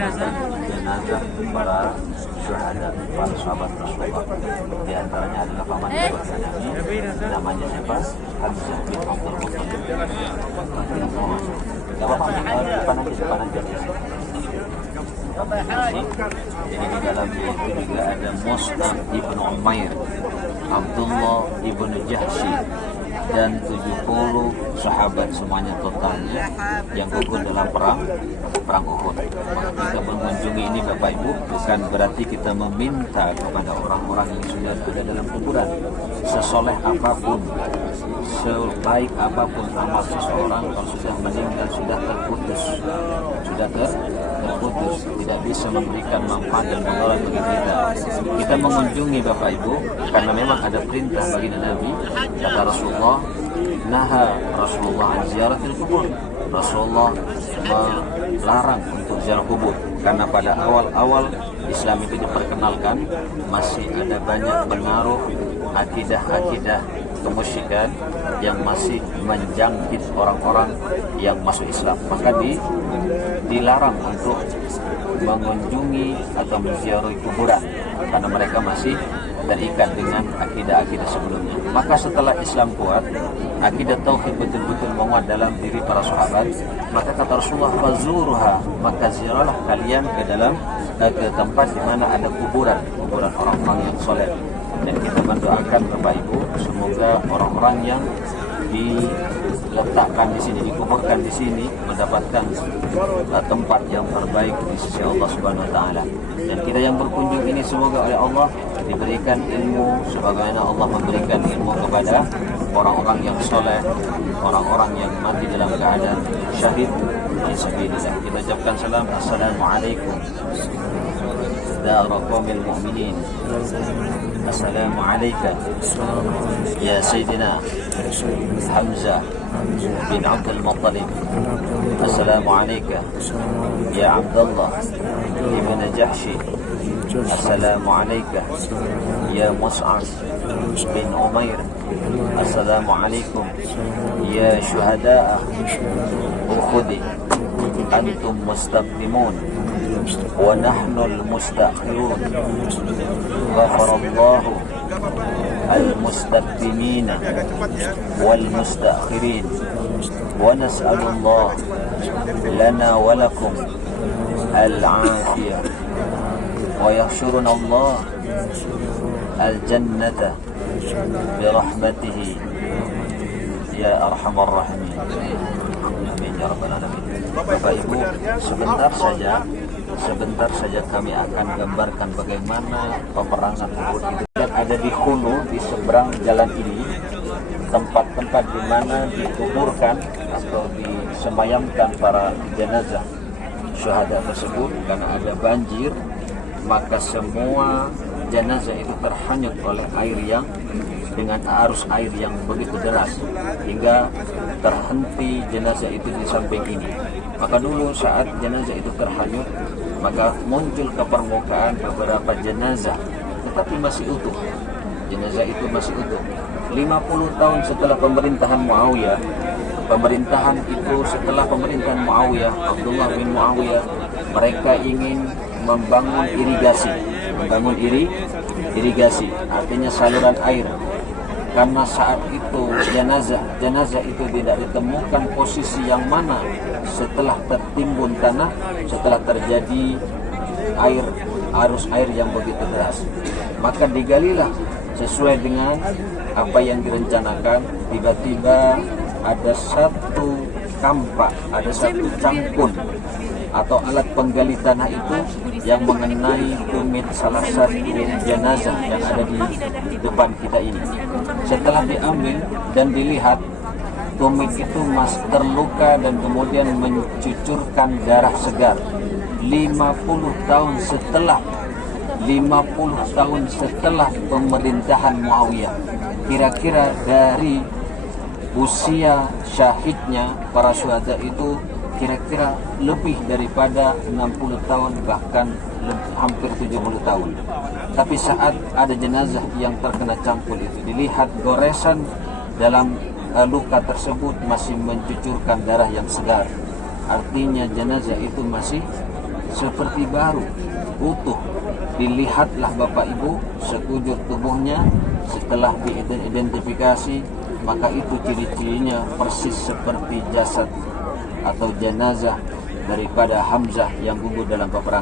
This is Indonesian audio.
jenazah para syuhada, para sahabat Rasulullah. Di antaranya adalah paman keluarga Nabi, namanya siapa? Hamzah bin Abdul Muttalib. Depan aja. Jadi di dalam itu juga ada Mus'ab ibnu Umair, Abdullah ibnu Jahsy, dan 70 sahabat semuanya totalnya yang gugur dalam perang Uhud. Kita mengunjungi ini Bapak Ibu bukan berarti kita meminta kepada orang-orang yang sudah ada dalam kuburan, sesoleh apapun, sebaik apapun amal seseorang, kalau sudah meninggal sudah terputus, tidak bisa memberikan manfaat dan mudarat bagi kita. Kita mengunjungi Bapak Ibu karena memang ada perintah baginda Nabi. Kata Rasulullah, naha Rasulullah an ziyaratil kubur. Rasulullah melarang untuk ziarah kubur karena pada awal-awal Islam itu diperkenalkan masih ada banyak pengaruh akidah-akidah kemusyrikan yang masih menjangkit orang-orang yang masuk Islam. Maka dilarang untuk mengunjungi atau menziarahi kuburan karena mereka masih terikat dengan akidah-akidah sebelumnya. Maka setelah Islam kuat, akidah tauhid betul-betul menguat dalam diri para sahabat, maka kata Rasulullah, fazuruha, maka ziarahlah kalian ke tempat di mana ada kuburan orang-orang yang soleh. Dan kita mendoakan Bapak Ibu, semoga orang-orang yang diletakkan di sini, dikuburkan di sini, mendapatkan tempat yang terbaik di sisi Allah Subhanahu Wa Taala. Dan kita yang berkunjung ini semoga oleh Allah diberikan ilmu, sebagaimana Allah memberikan ilmu kepada orang-orang yang soleh, orang-orang yang mati dalam keadaan syahid di sabilillah. Kita ucapkan salam, assalamualaikum dara qaumil mu'minin. Assalamualaikum ya Sayyidina Hamzah bin Abdul Muttalib. Assalamualaikum ya Abdullah ibn Jahsy. Assalamualaikum ya Mus'ab bin Umair. Assalamualaikum ya syuhada'a Uhud. Antum mustaqdimun wa nahnu al-mustakhirun. Ghafarallahu al-mustaqdimina wal-mustakhirin wa nas'alullah lana wa lakum al-afiyah wa yahsyuruna Allah al-jannata birahmatihi ya arhamar rahimin. Amin ya rabbal alamin. Bapak Ibu, sebentar saja kami akan gambarkan bagaimana peperangan Uhud itu. Dan ada di hulu, di seberang jalan ini, tempat-tempat di mana dikuburkan atau disemayamkan para jenazah syuhada tersebut. Karena ada banjir, maka semua jenazah itu terhanyut oleh air yang dengan arus air yang begitu deras hingga terhenti jenazah itu di samping ini. Maka dulu saat jenazah itu terhanyut, maka muncul ke permukaan beberapa jenazah, tetapi masih utuh. Jenazah itu masih utuh. 50 tahun setelah pemerintahan Muawiyah, Abdullah bin Muawiyah, mereka ingin membangun irigasi, artinya saluran air. Karena saat itu jenazah itu tidak ditemukan posisi yang mana setelah tertimbun tanah, setelah terjadi arus air yang begitu deras. Maka digalilah sesuai dengan apa yang direncanakan. Tiba-tiba ada satu kampak, ada satu cangkun atau alat penggali tanah itu yang mengenai tumit salah satu jenazah yang ada di depan kita ini. Setelah diambil dan dilihat, tumit itu masih terluka dan kemudian mencucurkan darah segar. 50 tahun setelah pemerintahan Muawiyah, kira-kira dari usia syahidnya para syuhada itu kira-kira lebih daripada 60 tahun, bahkan hampir 70 tahun. Tapi saat ada jenazah yang terkena cangkul itu, dilihat goresan dalam luka tersebut masih mencucurkan darah yang segar. Artinya jenazah itu masih seperti baru, utuh. Dilihatlah Bapak Ibu sekujur tubuhnya setelah diidentifikasi, maka itu ciri-cirinya persis seperti jasad atau jenazah daripada Hamzah yang gugur dalam peperangan.